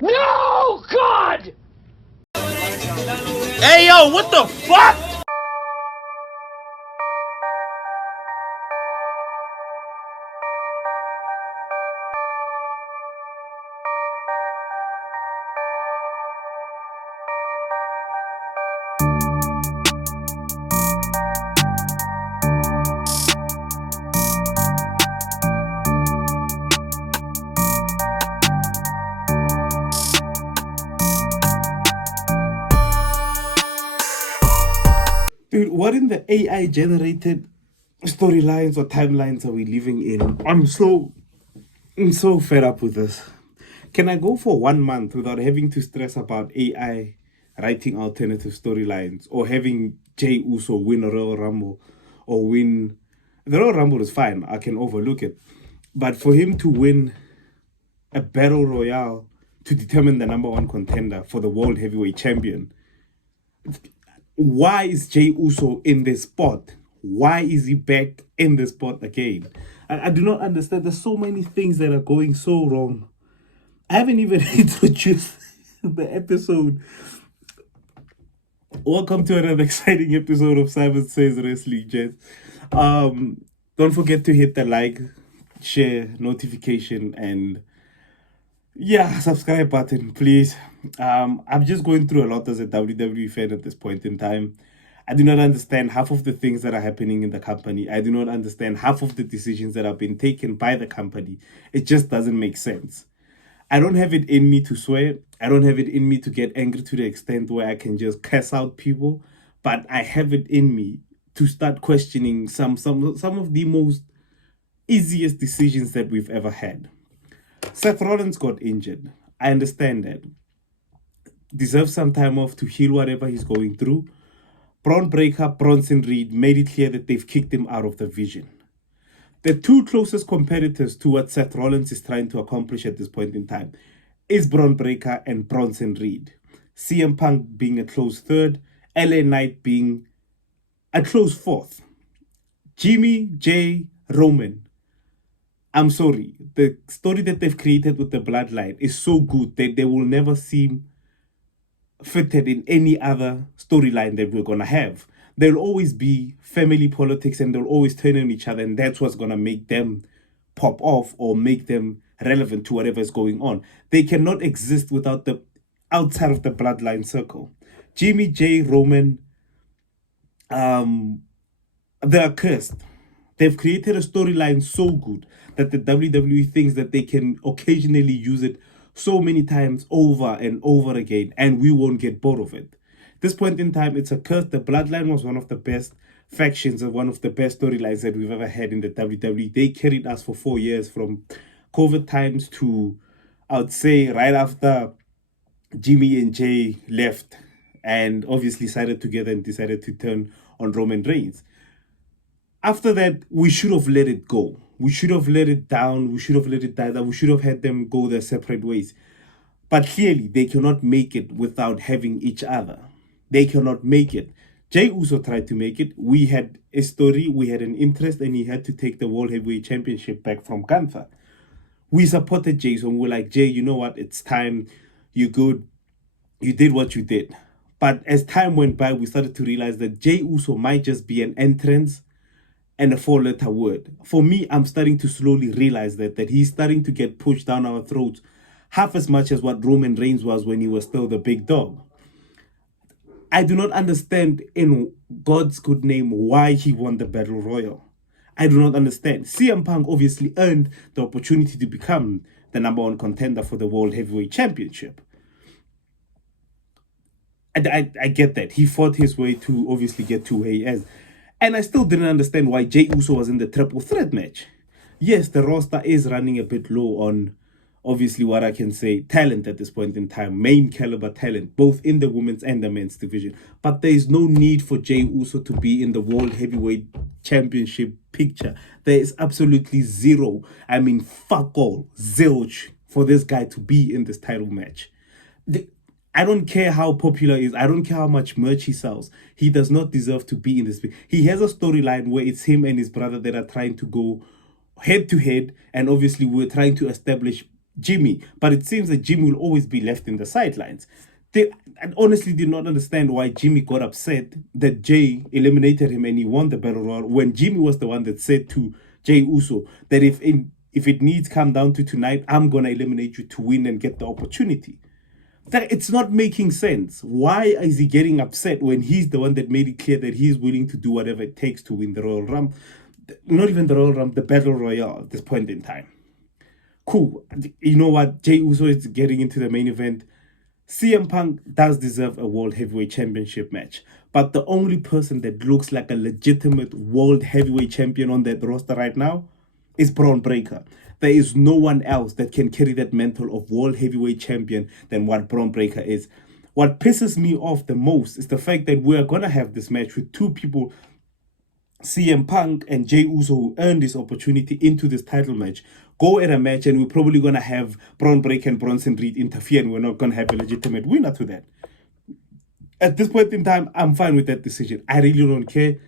No, God! Hey, yo, what the fuck? Dude, what in the AI generated storylines or timelines are we living in? I'm so fed up with this. Can I go for 1 month without having to stress about AI writing alternative storylines or having Jey Uso win a Royal Rumble or win? The Royal Rumble is fine, I can overlook it. But for him to win a battle royale to determine the number one contender for the World Heavyweight Champion, why is Jey Uso in this spot? Why is he back in this spot again? I do not understand. There's so many things that are going so wrong. I haven't even introduced the episode. Welcome to another exciting episode of Simon Says Wrestling, gents. Don't forget to hit the like, share, notification, and subscribe button, please. I'm just going through a lot as a WWE fan at this point in time. I do not understand half of the things that are happening in the company. I do not understand half of the decisions that have been taken by the company. It just doesn't make sense. I don't have it in me to swear. I don't have it in me to get angry to the extent where I can just curse out people. But I have it in me to start questioning some of the most easiest decisions that we've ever had. Seth Rollins got injured. I understand that. Deserves some time off to heal whatever he's going through. Bron breakup, Bronson Reed made it clear that they've kicked him out of the vision. The two closest competitors to what Seth Rollins is trying to accomplish at this point in time is Bron Breakker and Bronson Reed. CM Punk being a close third, LA Knight being a close fourth. Jimmy, Jay, Roman. I'm sorry, the story that they've created with the bloodline is so good that they will never seem fitted in any other storyline that we're gonna have. There'll always be family politics and they'll always turn on each other, and that's what's gonna make them pop off or make them relevant to whatever is going on. They cannot exist without the outside of the bloodline circle. Jimmy, Jay, Roman, they are cursed. They've created a storyline so good that the WWE thinks that they can occasionally use it so many times over and over again, and we won't get bored of it. At this point in time, it's a curse. The Bloodline was one of the best factions and one of the best storylines that we've ever had in the WWE. They carried us for 4 years from COVID times to, I would say, right after Jimmy and Jay left and obviously sided together and decided to turn on Roman Reigns. After that, we should have let it go. We should have let it down. We should have let it die down. We should have had them go their separate ways. But clearly, they cannot make it without having each other. They cannot make it. Jey Uso tried to make it. We had a story, we had an interest, and he had to take the World Heavyweight Championship back from Gunther. We supported Jey, so we were like, Jey, you know what? It's time. You're good. You did what you did. But as time went by, we started to realize that Jey Uso might just be an entrance and a 4-letter word. For me, I'm starting to slowly realize that he's starting to get pushed down our throats half as much as what Roman Reigns was when he was still the big dog. I do not understand in God's good name why he won the Battle Royal. I do not understand. CM Punk obviously earned the opportunity to become the number one contender for the World Heavyweight Championship. And I get that. He fought his way to obviously get to where he is. And I still didn't understand why Jey Uso was in the triple threat match. Yes, the roster is running a bit low on, obviously, what I can say, talent at this point in time. Main caliber talent, both in the women's and the men's division. But there is no need for Jey Uso to be in the World Heavyweight Championship picture. There is absolutely zero, fuck all, zilch for this guy to be in this title match. I don't care how popular he is. I don't care how much merch he sells. He does not deserve to be in this. He has a storyline where it's him and his brother that are trying to go head to head. And obviously we're trying to establish Jimmy, but it seems that Jimmy will always be left in the sidelines. I honestly did not understand why Jimmy got upset that Jay eliminated him and he won the battle royal when Jimmy was the one that said to Jay Uso that if it needs come down to tonight, I'm gonna eliminate you to win and get the opportunity. That it's not making sense. Why is he getting upset when he's the one that made it clear that he's willing to do whatever it takes to win the Royal Rumble? Not even the Royal Rumble, the Battle Royale at this point in time. Cool. You know what? Jey Uso is getting into the main event. CM Punk does deserve a World Heavyweight Championship match. But the only person that looks like a legitimate World Heavyweight Champion on that roster right now is Bron Breakker. There is no one else that can carry that mantle of World Heavyweight Champion than what Bron Breakker is. What pisses me off the most is the fact that we're going to have this match with two people, CM Punk and Jey Uso, who earned this opportunity into this title match, go at a match and we're probably going to have Bron Breakker and Bronson Reed interfere and we're not going to have a legitimate winner to that. At this point in time, I'm fine with that decision. I really don't care.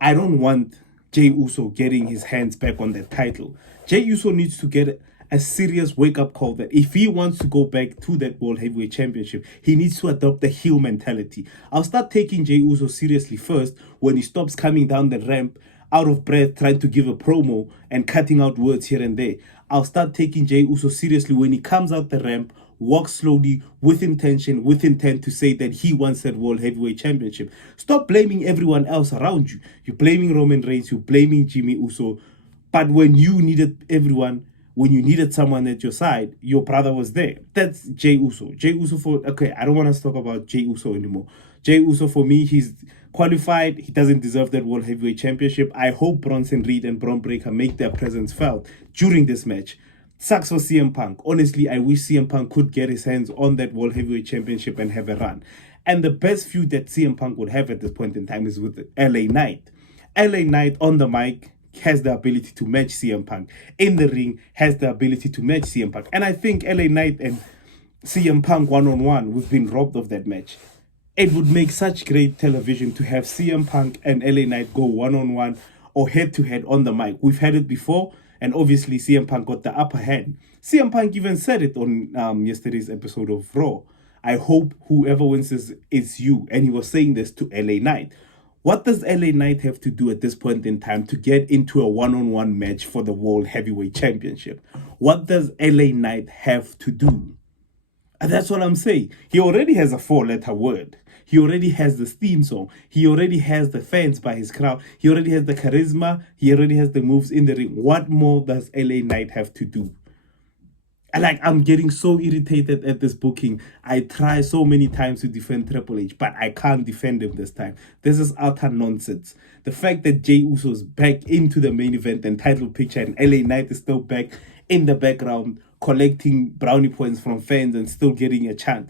I don't want Jey Uso getting his hands back on that title. Jey Uso needs to get a serious wake-up call that if he wants to go back to that World Heavyweight Championship, he needs to adopt the heel mentality. I'll start taking Jey Uso seriously first when he stops coming down the ramp out of breath, trying to give a promo and cutting out words here and there. I'll start taking Jey Uso seriously when he comes out the ramp, walks slowly, with intention, with intent to say that he wants that World Heavyweight Championship. Stop blaming everyone else around you. You're blaming Roman Reigns, you're blaming Jimmy Uso. But when you needed everyone, when you needed someone at your side, your brother was there. That's Jey Uso. Jey Uso I don't want to talk about Jey Uso anymore. Jey Uso, for me, he's qualified. He doesn't deserve that World Heavyweight Championship. I hope Bronson Reed and Bron Breakker make their presence felt during this match. Sucks for CM Punk. Honestly, I wish CM Punk could get his hands on that World Heavyweight Championship and have a run. And the best feud that CM Punk would have at this point in time is with LA Knight. LA Knight on the mic has the ability to match CM Punk. In the ring, has the ability to match CM Punk. And I think LA Knight and CM Punk one-on-one, we've been robbed of that match. It would make such great television to have CM Punk and LA Knight go one-on-one or head-to-head on the mic. We've had it before, and obviously CM Punk got the upper hand. CM Punk even said it on yesterday's episode of Raw. I hope whoever wins this is you. And he was saying this to LA Knight. What does LA Knight have to do at this point in time to get into a one-on-one match for the World Heavyweight Championship? What does LA Knight have to do? And that's what I'm saying. He already has a 4-letter word. He already has the theme song. He already has the fans by his crowd. He already has the charisma. He already has the moves in the ring. What more does LA Knight have to do? I'm getting so irritated at this booking. I try so many times to defend Triple H, but I can't defend him this time. This is utter nonsense. The fact that Jey Uso is back into the main event and title picture and LA Knight is still back in the background collecting brownie points from fans and still getting a chant.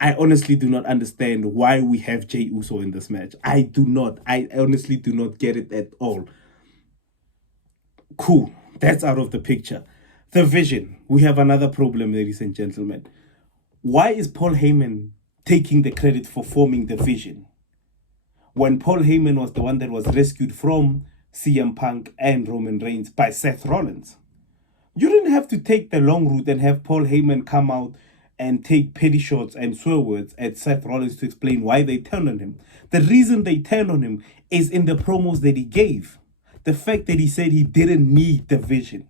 I honestly do not understand why we have Jey Uso in this match. I honestly do not get it at all. Cool. That's out of the picture. The Vision. We have another problem, ladies and gentlemen. Why is Paul Heyman taking the credit for forming the Vision when Paul Heyman was the one that was rescued from CM Punk and Roman Reigns by Seth Rollins? You didn't have to take the long route and have Paul Heyman come out and take petty shots and swear words at Seth Rollins to explain why they turned on him. The reason they turned on him is in the promos that he gave. The fact that he said he didn't need the Vision.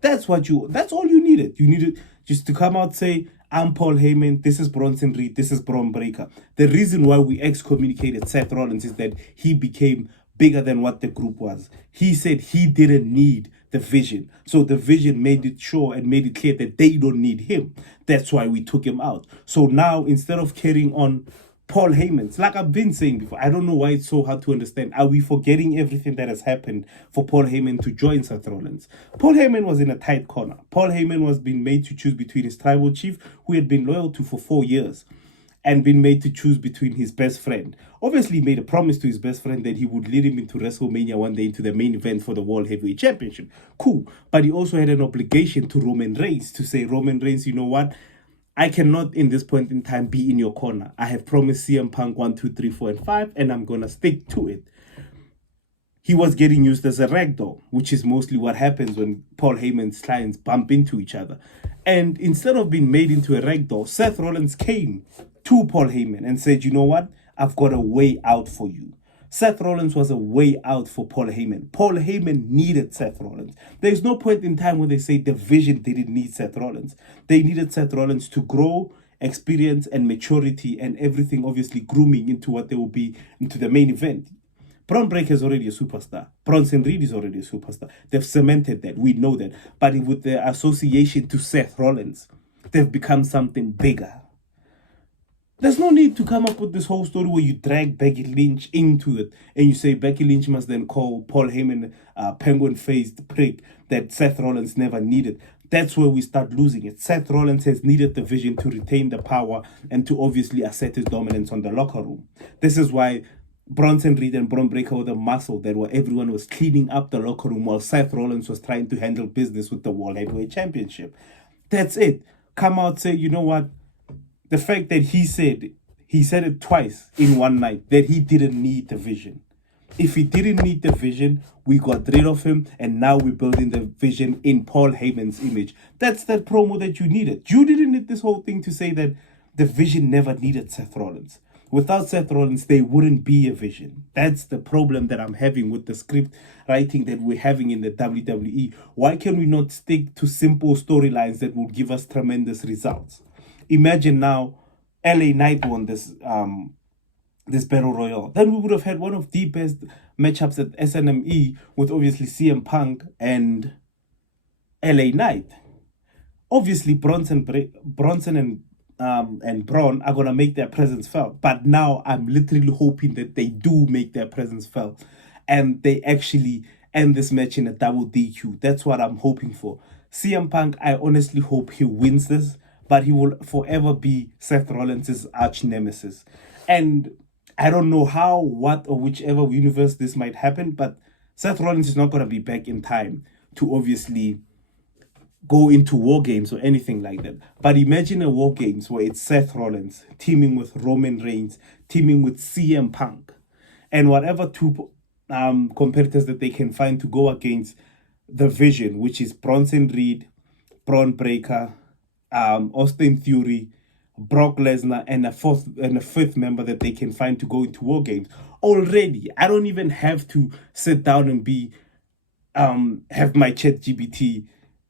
That's all you needed. You needed just to come out, say, I'm Paul Heyman, this is Bronson Reed, this is Bron Breakker. The reason why we excommunicated Seth Rollins is that he became bigger than what the group was. He said he didn't need the Vision. So the Vision made it sure and made it clear that they don't need him. That's why we took him out. So now, instead of carrying on Paul Heyman's, like I've been saying before, I don't know why it's so hard to understand. Are we forgetting everything that has happened for Paul Heyman to join Seth Rollins? Paul Heyman was in a tight corner. Paul Heyman was being made to choose between his tribal chief, who he had been loyal to for 4 years, and been made to choose between his best friend. Obviously, he made a promise to his best friend that he would lead him into WrestleMania one day, into the main event for the World Heavyweight Championship. Cool. But he also had an obligation to Roman Reigns to say, Roman Reigns, you know what? I cannot, in this point in time, be in your corner. I have promised CM Punk 1, 2, 3, 4, and 5, and I'm going to stick to it. he was getting used as a ragdoll, which is mostly what happens when Paul Heyman's clients bump into each other. And instead of being made into a ragdoll, Seth Rollins came to Paul Heyman and said, you know what? I've got a way out for you. Seth Rollins was a way out for Paul Heyman. Paul Heyman needed Seth Rollins. There's no point in time where they say the Vision didn't need Seth Rollins. They needed Seth Rollins to grow, experience, and maturity, and everything obviously grooming into what they will be into the main event. Bron Breakker is already a superstar. Bronson Reed is already a superstar. They've cemented that. We know that. But with the association to Seth Rollins, they've become something bigger. There's no need to come up with this whole story where you drag Becky Lynch into it and you say Becky Lynch must then call Paul Heyman a penguin-faced prick that Seth Rollins never needed. That's where we start losing it. Seth Rollins has needed the Vision to retain the power and to obviously assert his dominance on the locker room. This is why Bronson Reed and Bron Breakker were the muscle that were everyone was cleaning up the locker room while Seth Rollins was trying to handle business with the World Heavyweight Championship. That's it. Come out, say, you know what? The fact that he said it twice in one night, that he didn't need the Vision. If he didn't need the Vision, we got rid of him, and now we're building the Vision in Paul Heyman's image. That's that promo that you needed. You didn't need this whole thing to say that the Vision never needed Seth Rollins. Without Seth Rollins, there wouldn't be a Vision. That's the problem that I'm having with the script writing that we're having in the WWE. Why can we not stick to simple storylines that will give us tremendous results? Imagine now LA Knight won this Battle Royale. Then we would have had one of the best matchups at SNME with obviously CM Punk and LA Knight. Obviously, Bronson and Bron are going to make their presence felt. But now I'm literally hoping that they do make their presence felt and they actually end this match in a double DQ. That's what I'm hoping for. CM Punk, I honestly hope he wins this, but he will forever be Seth Rollins' arch nemesis. And I don't know how, what, or whichever universe this might happen, but Seth Rollins is not going to be back in time to obviously go into War Games or anything like that. But imagine a War Games where it's Seth Rollins teaming with Roman Reigns, teaming with CM Punk, and whatever two competitors that they can find to go against the Vision, which is Bronson Reed, Bron Breakker, Austin Theory, Brock Lesnar, and a fifth member that they can find to go into War Games. Already, I don't even have to sit down and have my ChatGPT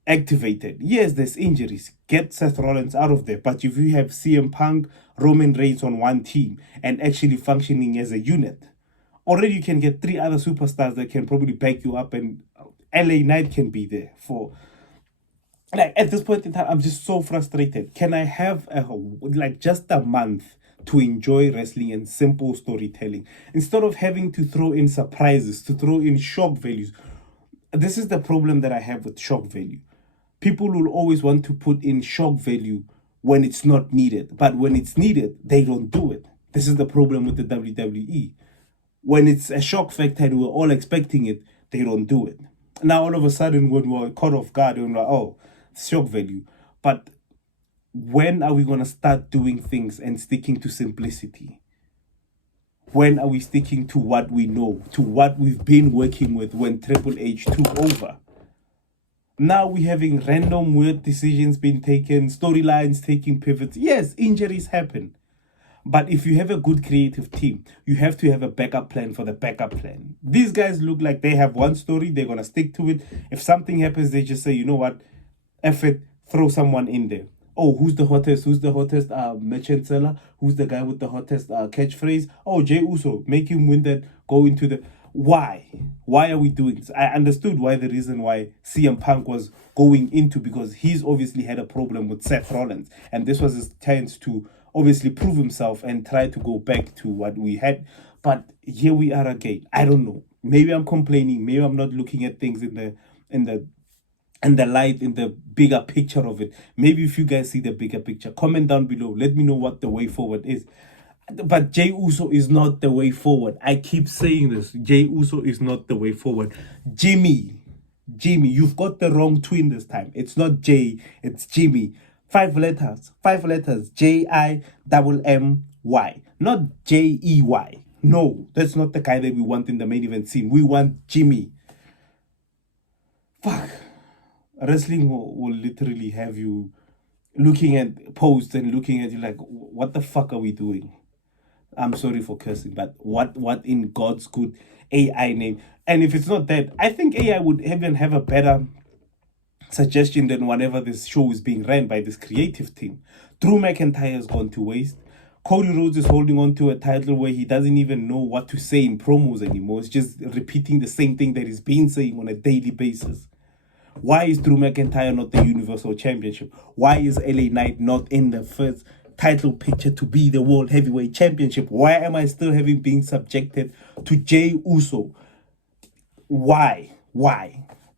activated. Yes, there's injuries. Get Seth Rollins out of there. But if you have CM Punk, Roman Reigns on one team and actually functioning as a unit, already you can get 3 other superstars that can probably back you up, and LA Knight can be there for. Like, at this point in time, I'm just so frustrated. Can I have just a month to enjoy wrestling and simple storytelling instead of having to throw in surprises, to throw in shock values? This is the problem that I have with shock value. People will always want to put in shock value when it's not needed, but when it's needed, they don't do it. This is the problem with the WWE. When it's a shock factor and we're all expecting it, they don't do it. Now, all of a sudden, when we're caught off guard, we're like, oh, shock value. But when are we going to start doing things and sticking to simplicity? When are we sticking to what we know, to what we've been working with when Triple H took over? Now we're having random weird decisions being taken, storylines taking pivots. Yes, injuries happen. But if you have a good creative team, you have to have a backup plan for the backup plan. These guys look like they have one story, they're going to stick to it. If something happens, they just say, you know what, F it, throw someone in there. Oh, who's the hottest merchant seller? Who's the guy with the hottest catchphrase? Oh, Jey Uso, make him win that, go into the... Why? Why are we doing this? I understood why the reason why CM Punk was going into, because he's obviously had a problem with Seth Rollins. And this was his chance to obviously prove himself and try to go back to what we had. But here we are again. I don't know. Maybe I'm complaining. Maybe I'm not looking at things in the light, in the bigger picture of it. Maybe if you guys see the bigger picture, comment down below. Let me know what the way forward is. But Jey Uso is not the way forward. I keep saying this. Jey Uso is not the way forward. Jimmy, you've got the wrong twin this time. It's not Jay, it's Jimmy. 5 letters. Jimmy. Not Jey. No, that's not the guy that we want in the main event scene. We want Jimmy. Fuck. Wrestling will literally have you looking at posts and looking at you like, what the fuck are we doing? I'm sorry for cursing, but what in God's good AI name? And if it's not that, I think AI would even have a better suggestion than whatever this show is being ran by this creative team. Drew McIntyre has gone to waste. Cody Rhodes is holding on to a title where he doesn't even know what to say in promos anymore. It's just repeating the same thing that he's been saying on a daily basis. Why is Drew McIntyre not the Universal Championship? Why is LA Knight not in the first title picture to be the World Heavyweight Championship? Why am I still having been subjected to Jey Uso? Why?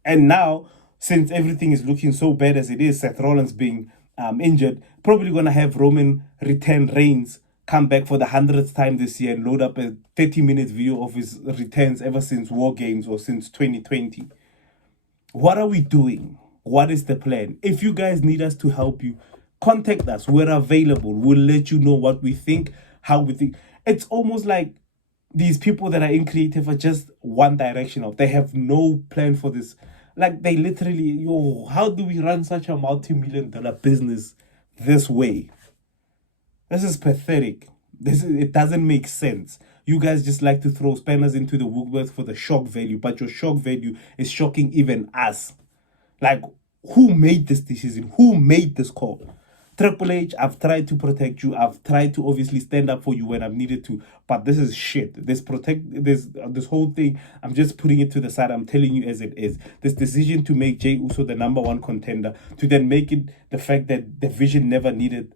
And now, since everything is looking so bad as it is, Seth Rollins being injured, probably going to have Roman return Reigns come back for the 100th time this year and load up a 30-minute video of his returns ever since War Games or since 2020. What are we doing? What is the plan? If you guys need us to help you, contact us. We're available. We'll let you know what we think, how we think. It's almost like these people that are in creative are just one directional. They have no plan for this. Like, they literally, how do we run such a multi-million-dollar business this way? This is pathetic. It doesn't make sense. You guys just like to throw spanners into the works for the shock value, but your shock value is shocking even us. Like, who made this decision? Who made this call? Triple H, I've tried to protect you. I've tried to obviously stand up for you when I've needed to, but this is shit. This whole thing, I'm just putting it to the side. I'm telling you as it is. This decision to make Jey Uso the number one contender, to then make it the fact that the Vision never needed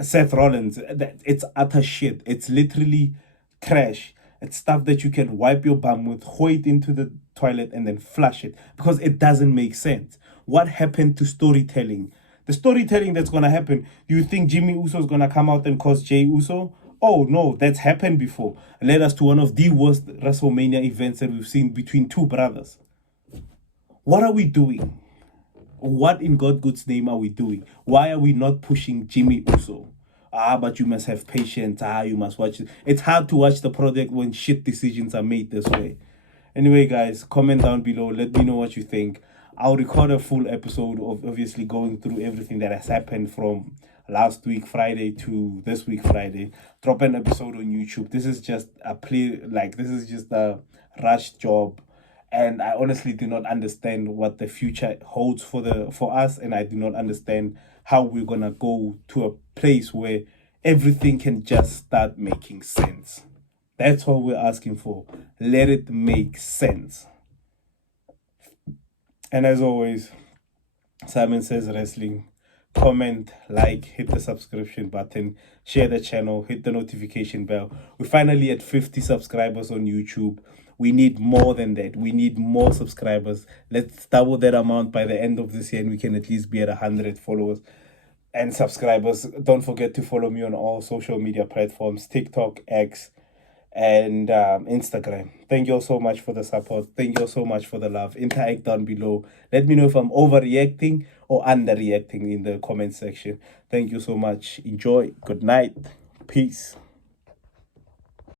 Seth Rollins, it's utter shit. It's literally trash. It's stuff that you can wipe your bum with, throw it into the toilet, and then flush it because it doesn't make sense. What happened to storytelling? The storytelling that's going to happen, do you think Jimmy Uso is going to come out and cause Jey Uso? Oh, no, that's happened before. Led us to one of the worst WrestleMania events that we've seen between two brothers. What are we doing? What in God's good name are we doing? Why are we not pushing Jimmy Uso? But you must have patience. You must watch it. It's hard to watch the product when shit decisions are made this way. Anyway, guys, comment down below. Let me know what you think. I'll record a full episode of obviously going through everything that has happened from last week Friday to this week Friday. Drop an episode on YouTube. This is just a this is just a rushed job. And I honestly do not understand what the future holds for us, and I do not understand how we're gonna go to a place where everything can just start making sense. That's what we're asking for. Let it make sense. And as always, Simon Says Wrestling. Comment, like, hit the subscription button, share the channel, hit the notification bell. We're finally at 50 subscribers on YouTube. We need more than that. We need more subscribers. Let's double that amount by the end of this year, and we can at least be at 100 followers and subscribers. Don't forget to follow me on all social media platforms, TikTok, X, and Instagram. Thank you all so much for the support. Thank you all so much for the love. Interact down below. Let me know if I'm overreacting or underreacting in the comment section. Thank you so much. Enjoy. Good night. Peace.